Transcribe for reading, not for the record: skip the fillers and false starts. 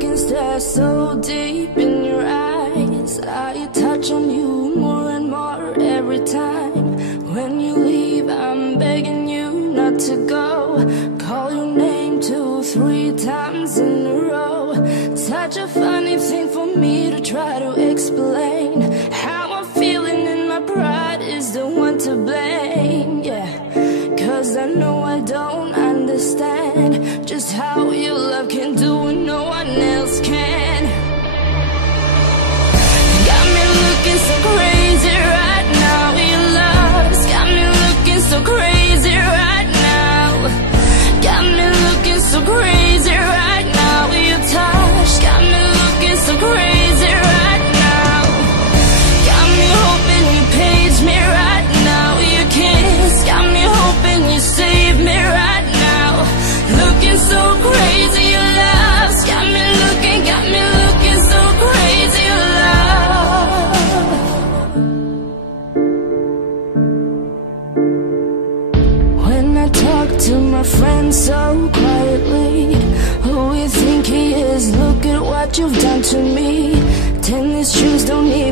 can stare so deep in your eyes. I touch on you more and more every time. When you leave, I'm begging you not to go. Call your name 2, 3 times in a row. Such a funny thing for me to try to explain. How I'm feeling and my pride is the one to blame, yeah. Cause I know I don't understand just how your love can do what no one else can. Got me looking so crazy right now. Your love's got me looking so crazy right now. Got me looking so crazy right now. Your touch got me looking so crazy right now. Got me hoping you page me right now. Your kiss got me hoping you save me right now. Looking so crazy, your love's got me looking so crazy, your love. When I talk to my friends so quietly, who you think he is? Look at what you've done to me. Tennis shoes don't need